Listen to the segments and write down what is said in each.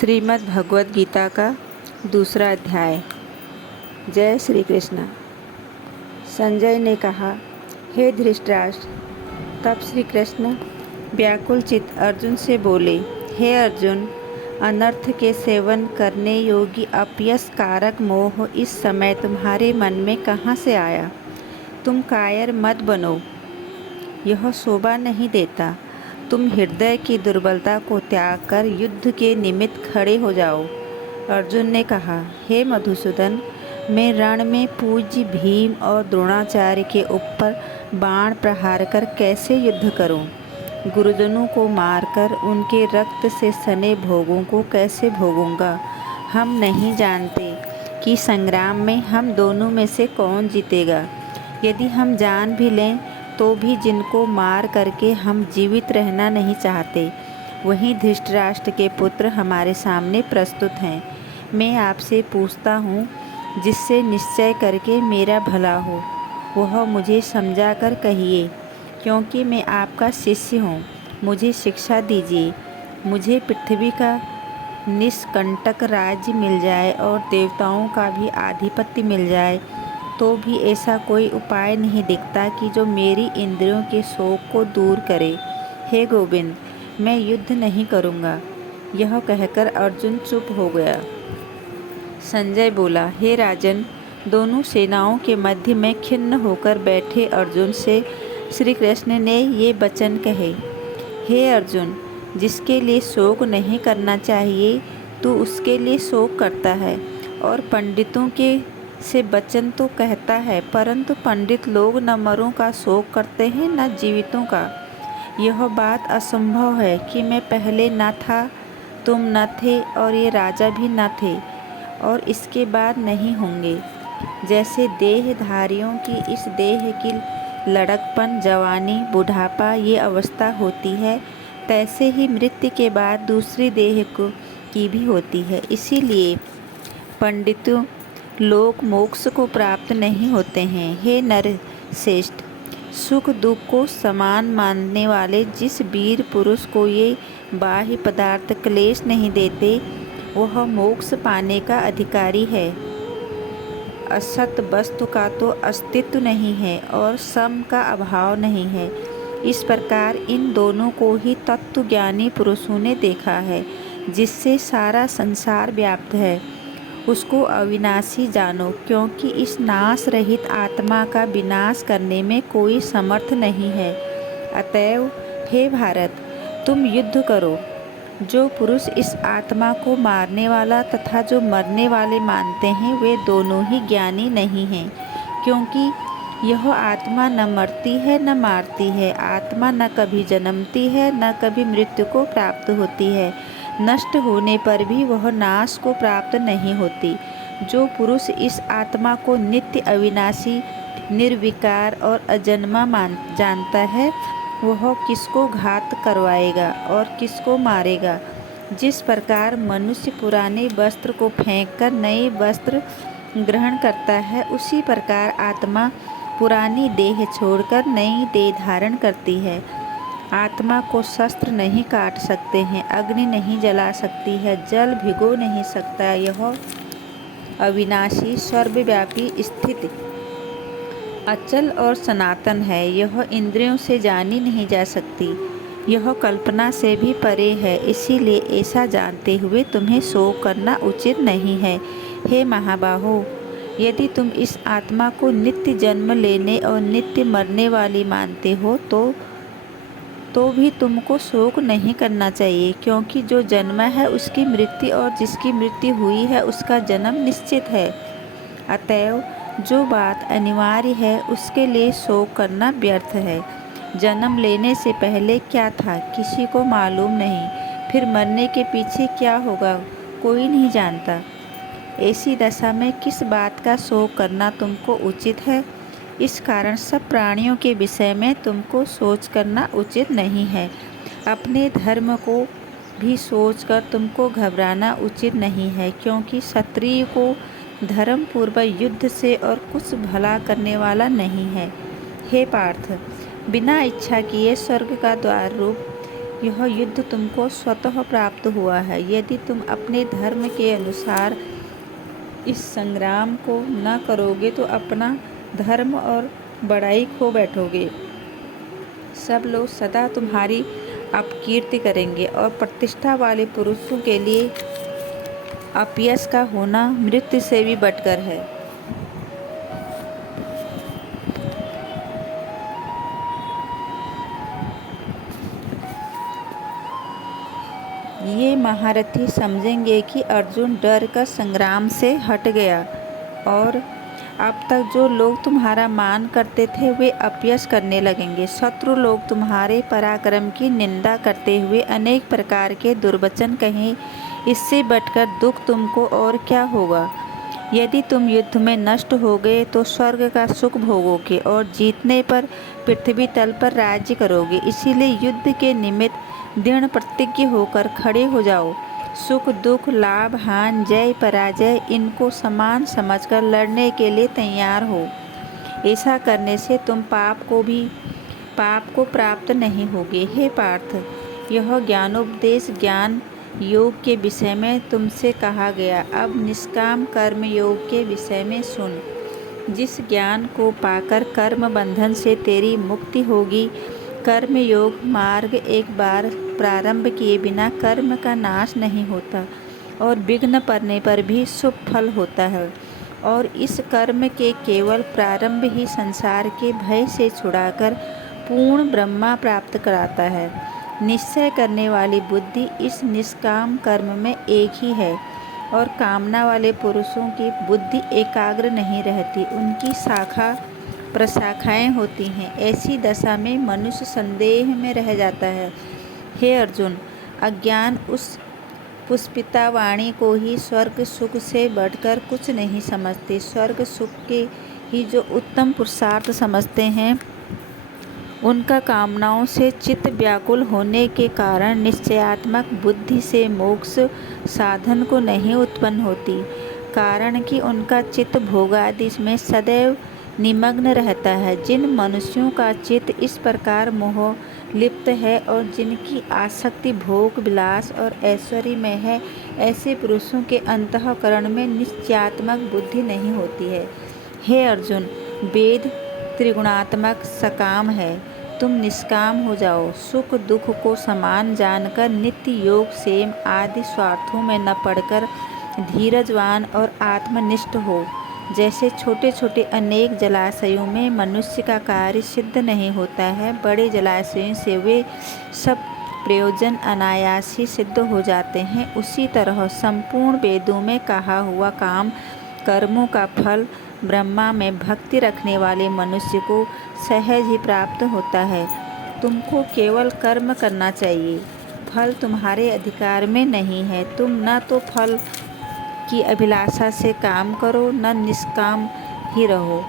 श्रीमद् भगवद गीता का दूसरा अध्याय। जय श्री कृष्ण। संजय ने कहा, हे धृतराष्ट्र। तब श्री कृष्ण व्याकुल चित्त अर्जुन से बोले, हे अर्जुन, अनर्थ के सेवन करने योगी अपयस कारक मोह इस समय तुम्हारे मन में कहाँ से आया? तुम कायर मत बनो, यह शोभा नहीं देता। तुम हृदय की दुर्बलता को त्याग कर युद्ध के निमित्त खड़े हो जाओ। अर्जुन ने कहा, हे मधुसूदन, मैं रण में पूज्य भीम और द्रोणाचार्य के ऊपर बाण प्रहार कर कैसे युद्ध करूं? गुरुजनों को मारकर उनके रक्त से सने भोगों को कैसे भोगूंगा? हम नहीं जानते कि संग्राम में हम दोनों में से कौन जीतेगा। यदि हम जान भी लें तो भी जिनको मार करके हम जीवित रहना नहीं चाहते, वहीं धृतराष्ट्र के पुत्र हमारे सामने प्रस्तुत हैं। मैं आपसे पूछता हूँ, जिससे निश्चय करके मेरा भला हो, वह मुझे समझा कर कहिए, क्योंकि मैं आपका शिष्य हूँ। मुझे शिक्षा दीजिए। मुझे पृथ्वी का निष्कंटक राज्य मिल जाए और देवताओं का भी आधिपत्य मिल जाए, तो भी ऐसा कोई उपाय नहीं दिखता कि जो मेरी इंद्रियों के शोक को दूर करे। हे गोविंद, मैं युद्ध नहीं करूँगा। यह कहकर अर्जुन चुप हो गया। संजय बोला, हे राजन, दोनों सेनाओं के मध्य में खिन्न होकर बैठे अर्जुन से श्री कृष्ण ने ये वचन कहे, हे अर्जुन, जिसके लिए शोक नहीं करना चाहिए तू उसके लिए शोक करता है, और पंडितों के से वचन तो कहता है, परंतु पंडित लोग न मरों का शोक करते हैं न जीवितों का। यह बात असंभव है कि मैं पहले न था, तुम न थे और ये राजा भी न थे, और इसके बाद नहीं होंगे। जैसे देहधारियों की इस देह की लड़कपन, जवानी, बुढ़ापा ये अवस्था होती है, तैसे ही मृत्यु के बाद दूसरी देह की भी होती है। इसीलिए पंडितों लोग मोक्ष को प्राप्त नहीं होते हैं। हे नरश्रेष्ठ, सुख दुख को समान मानने वाले जिस वीर पुरुष को ये बाह्य पदार्थ क्लेश नहीं देते, वह मोक्ष पाने का अधिकारी है। असत वस्तु का तो अस्तित्व नहीं है और सम का अभाव नहीं है। इस प्रकार इन दोनों को ही तत्वज्ञानी पुरुषों ने देखा है। जिससे सारा संसार व्याप्त है, उसको अविनाशी जानो, क्योंकि इस नाश रहित आत्मा का विनाश करने में कोई समर्थ नहीं है। अतएव हे भारत, तुम युद्ध करो। जो पुरुष इस आत्मा को मारने वाला तथा जो मरने वाले मानते हैं, वे दोनों ही ज्ञानी नहीं हैं, क्योंकि यह आत्मा न मरती है न मारती है। आत्मा न कभी जन्मती है न कभी मृत्यु को प्राप्त होती है। नष्ट होने पर भी वह नाश को प्राप्त नहीं होती। जो पुरुष इस आत्मा को नित्य, अविनाशी, निर्विकार और अजन्मा जानता है, वह किसको घात करवाएगा और किसको मारेगा। जिस प्रकार मनुष्य पुराने वस्त्र को फेंककर नए वस्त्र ग्रहण करता है, उसी प्रकार आत्मा पुरानी देह छोड़कर नई देह धारण करती है। आत्मा को शस्त्र नहीं काट सकते हैं, अग्नि नहीं जला सकती है, जल भिगो नहीं सकता। यह अविनाशी, सर्वव्यापी, स्थित, अचल और सनातन है। यह इंद्रियों से जानी नहीं जा सकती। यह कल्पना से भी परे है। इसीलिए ऐसा जानते हुए तुम्हें शोक करना उचित नहीं है। हे महाबाहो, यदि तुम इस आत्मा को नित्य जन्म लेने और नित्य मरने वाली मानते हो तो भी तुमको शोक नहीं करना चाहिए, क्योंकि जो जन्मा है उसकी मृत्यु और जिसकी मृत्यु हुई है उसका जन्म निश्चित है। अतएव जो बात अनिवार्य है उसके लिए शोक करना व्यर्थ है। जन्म लेने से पहले क्या था किसी को मालूम नहीं, फिर मरने के पीछे क्या होगा कोई नहीं जानता। ऐसी दशा में किस बात का शोक करना तुमको उचित है? इस कारण सब प्राणियों के विषय में तुमको सोच करना उचित नहीं है। अपने धर्म को भी सोचकर तुमको घबराना उचित नहीं है, क्योंकि क्षत्रिय को धर्म पूर्वक युद्ध से और कुछ भला करने वाला नहीं है। हे पार्थ, बिना इच्छा किए स्वर्ग का द्वार रूप यह युद्ध तुमको स्वतः प्राप्त हुआ है। यदि तुम अपने धर्म के अनुसार इस संग्राम को न करोगे तो अपना धर्म और बड़ाई खो बैठोगे। सब लोग सदा तुम्हारी अपकीर्ति करेंगे और प्रतिष्ठा वाले पुरुषों के लिए अपयश का होना मृत्यु से भी बढ़कर है। ये महारथी समझेंगे कि अर्जुन डर कर संग्राम से हट गया और अब तक जो लोग तुम्हारा मान करते थे वे अपयश करने लगेंगे। शत्रु लोग तुम्हारे पराक्रम की निंदा करते हुए अनेक प्रकार के दुर्वचन कहें। इससे बढ़कर दुख तुमको और क्या होगा। यदि तुम युद्ध में नष्ट हो गए तो स्वर्ग का सुख भोगोगे और जीतने पर पृथ्वी तल पर राज्य करोगे। इसीलिए युद्ध के निमित्त दृढ़ प्रतिज्ञ होकर खड़े हो जाओ। सुख दुख लाभ हानि जय पराजय इनको समान समझकर लड़ने के लिए तैयार हो। ऐसा करने से तुम पाप को प्राप्त नहीं होगे। हे पार्थ, यह ज्ञानोपदेश ज्ञान योग के विषय में तुमसे कहा गया। अब निष्काम कर्म योग के विषय में सुन। जिस ज्ञान को पाकर कर्म बंधन से तेरी मुक्ति होगी। कर्म योग मार्ग एक बार प्रारंभ किए बिना कर्म का नाश नहीं होता और विघ्न पड़ने पर भी शुभ फल होता है और इस कर्म के केवल प्रारंभ ही संसार के भय से छुड़ाकर पूर्ण ब्रह्मा प्राप्त कराता है। निश्चय करने वाली बुद्धि इस निष्काम कर्म में एक ही है और कामना वाले पुरुषों की बुद्धि एकाग्र नहीं रहती, उनकी शाखा प्रशाखाएं होती हैं। ऐसी दशा में मनुष्य संदेह में रह जाता है। हे अर्जुन, अज्ञान उस पुष्पिता वाणी को ही स्वर्ग सुख से बढ़कर कुछ नहीं समझते। स्वर्ग सुख के ही जो उत्तम पुरुषार्थ समझते हैं उनका कामनाओं से चित्त व्याकुल होने के कारण निश्चयात्मक बुद्धि से मोक्ष साधन को नहीं उत्पन्न होती, कारण कि उनका चित्त भोगादि में सदैव निमग्न रहता है। जिन मनुष्यों का चित्त इस प्रकार मोह लिप्त है और जिनकी आसक्ति भोग विलास और ऐश्वर्य में है, ऐसे पुरुषों के अंतःकरण में निश्चयात्मक बुद्धि नहीं होती है। हे अर्जुन, वेद त्रिगुणात्मक सकाम है, तुम निष्काम हो जाओ। सुख दुख को समान जानकर नित्य योग सेम आदि स्वार्थों में न पड़कर धीरजवान और आत्मनिष्ठ हो। जैसे छोटे छोटे अनेक जलाशयों में मनुष्य का कार्य सिद्ध नहीं होता है, बड़े जलाशयों से वे सब प्रयोजन अनायास ही सिद्ध हो जाते हैं, उसी तरह संपूर्ण वेदों में कहा हुआ काम कर्मों का फल ब्रह्मा में भक्ति रखने वाले मनुष्य को सहज ही प्राप्त होता है। तुमको केवल कर्म करना चाहिए, फल तुम्हारे अधिकार में नहीं है। तुम न तो फल की अभिलाषा से काम करो न निष्काम ही रहो।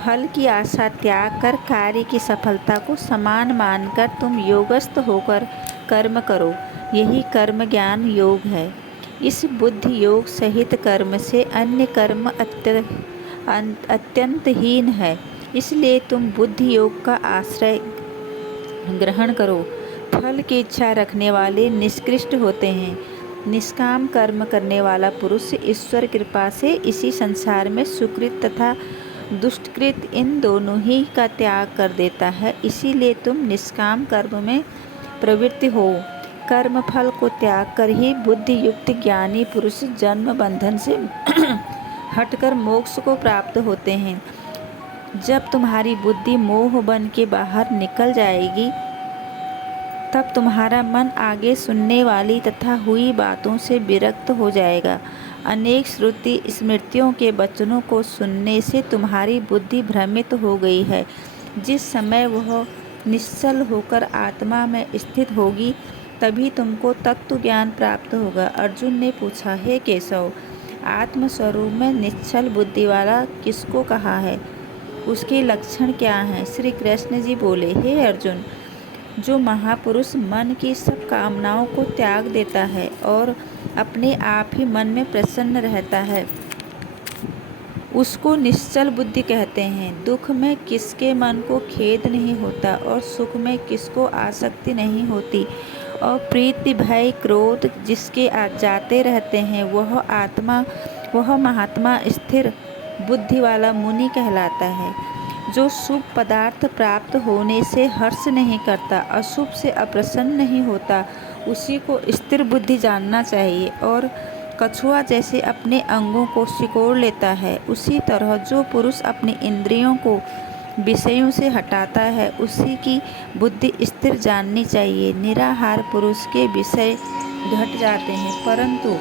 फल की आशा त्याग कर कार्य की सफलता को समान मानकर तुम योगस्थ होकर कर्म करो। यही कर्म ज्ञान योग है। इस बुद्धि योग सहित कर्म से अन्य कर्म अत्यंत हीन है। इसलिए तुम बुद्धि योग का आश्रय ग्रहण करो। फल की इच्छा रखने वाले निष्कृष्ट होते हैं। निष्काम कर्म करने वाला पुरुष ईश्वर कृपा से इसी संसार में सुकृत तथा दुष्कृत इन दोनों ही का त्याग कर देता है। इसीलिए तुम निष्काम कर्म में प्रवृत्ति हो। कर्म फल को त्याग कर ही बुद्धि युक्त ज्ञानी पुरुष जन्म बंधन से हटकर मोक्ष को प्राप्त होते हैं। जब तुम्हारी बुद्धि मोह बन के बाहर निकल जाएगी तब तुम्हारा मन आगे सुनने वाली तथा हुई बातों से विरक्त हो जाएगा। अनेक श्रुति स्मृतियों के वचनों को सुनने से तुम्हारी बुद्धि भ्रमित हो गई है। जिस समय वह निश्चल होकर आत्मा में स्थित होगी तभी तुमको तत्व ज्ञान प्राप्त होगा। अर्जुन ने पूछा, हे केशव, आत्मस्वरूप में निश्चल बुद्धि वाला किसको कहा है? उसके लक्षण क्या हैं? श्री कृष्ण जी बोले, हे अर्जुन, जो महापुरुष मन की सब कामनाओं को त्याग देता है और अपने आप ही मन में प्रसन्न रहता है, उसको निश्चल बुद्धि कहते हैं। दुख में किसके मन को खेद नहीं होता और सुख में किसको आसक्ति नहीं होती, और प्रीति भय क्रोध जिसके जाते रहते हैं, वह महात्मा स्थिर बुद्धि वाला मुनि कहलाता है। जो शुभ पदार्थ प्राप्त होने से हर्ष नहीं करता, अशुभ से अप्रसन्न नहीं होता, उसी को स्थिर बुद्धि जानना चाहिए। और कछुआ जैसे अपने अंगों को सिकोड़ लेता है, उसी तरह जो पुरुष अपनी इंद्रियों को विषयों से हटाता है, उसी की बुद्धि स्थिर जाननी चाहिए। निराहार पुरुष के विषय घट जाते हैं, परंतु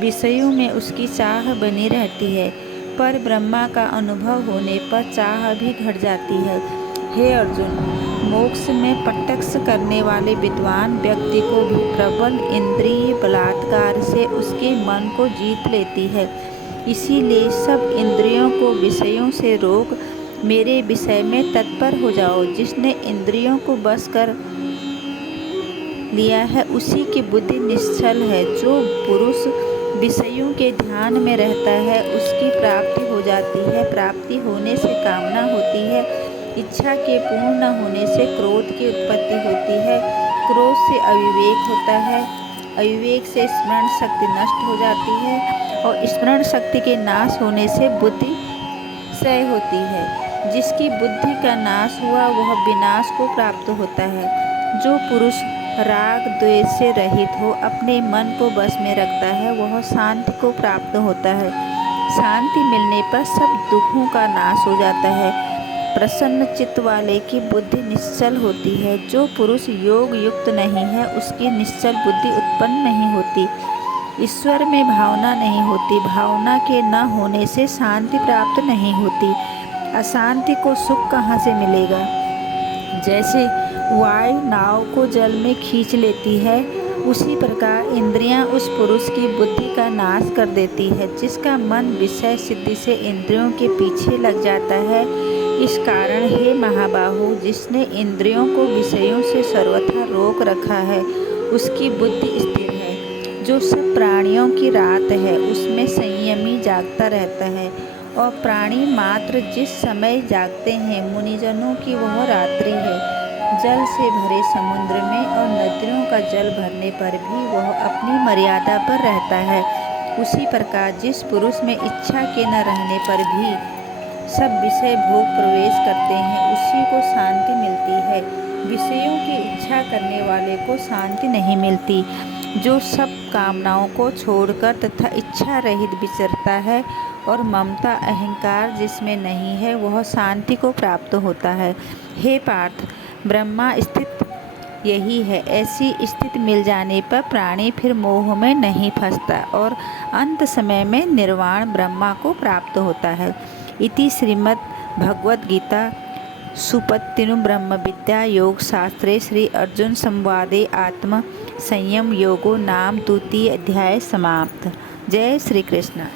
विषयों में उसकी चाह बनी रहती है। पर ब्रह्मा का अनुभव होने पर चाह भी घट जाती है। हे अर्जुन, मोक्ष में प्रत्यक्ष करने वाले विद्वान व्यक्ति को भी प्रबल इंद्रिय बलात्कार से उसके मन को जीत लेती है। इसीलिए सब इंद्रियों को विषयों से रोक मेरे विषय में तत्पर हो जाओ। जिसने इंद्रियों को बस कर लिया है, उसी की बुद्धि निश्चल है। जो पुरुष विषयों के ध्यान में रहता है, उसकी प्राप्ति हो जाती है। प्राप्ति होने से कामना होती है, इच्छा के पूर्ण न होने से क्रोध की उत्पत्ति होती है, क्रोध से अविवेक होता है, अविवेक से स्मरण शक्ति नष्ट हो जाती है, और स्मरण शक्ति के नाश होने से बुद्धि क्षय होती है। जिसकी बुद्धि का नाश हुआ, वह विनाश को प्राप्त होता है। जो पुरुष राग द्वेष से रहित हो अपने मन को बस में रखता है, वह शांति को प्राप्त होता है। शांति मिलने पर सब दुखों का नाश हो जाता है। प्रसन्न चित्त वाले की बुद्धि निश्चल होती है। जो पुरुष योग युक्त नहीं है, उसकी निश्चल बुद्धि उत्पन्न नहीं होती। ईश्वर में भावना नहीं होती। भावना के न होने से शांति प्राप्त नहीं होती। अशांति को सुख कहाँ से मिलेगा? जैसे वायु नाव को जल में खींच लेती है, उसी प्रकार इंद्रियां उस पुरुष की बुद्धि का नाश कर देती है, जिसका मन विषय सिद्धि से इंद्रियों के पीछे लग जाता है। इस कारण हे महाबाहु, जिसने इंद्रियों को विषयों से सर्वथा रोक रखा है, उसकी बुद्धि स्थिर है। जो सब प्राणियों की रात है, उसमें संयमी जागता रहता है, और प्राणी मात्र जिस समय जागते हैं, मुनिजनों की वह रात्रि है। जल से भरे समुद्र में और नदियों का जल भरने पर भी वह अपनी मर्यादा पर रहता है। उसी प्रकार जिस पुरुष में इच्छा के न रहने पर भी सब विषय भोग प्रवेश करते हैं, उसी को शांति मिलती है। विषयों की इच्छा करने वाले को शांति नहीं मिलती। जो सब कामनाओं को छोड़कर तथा इच्छा रहित विचरता है और ममता अहंकार जिसमें नहीं है, वह शांति को प्राप्त होता है। हे पार्थ, ब्रह्मा स्थित यही है। ऐसी स्थिति मिल जाने पर प्राणी फिर मोह में नहीं फंसता और अंत समय में निर्वाण ब्रह्मा को प्राप्त होता है। इति श्रीमद् भगवद गीता सुपत्तिनु ब्रह्म विद्या योग शास्त्रे श्री अर्जुन संवादे आत्म संयम योगो नाम 2 अध्याय समाप्त। जय श्री कृष्ण।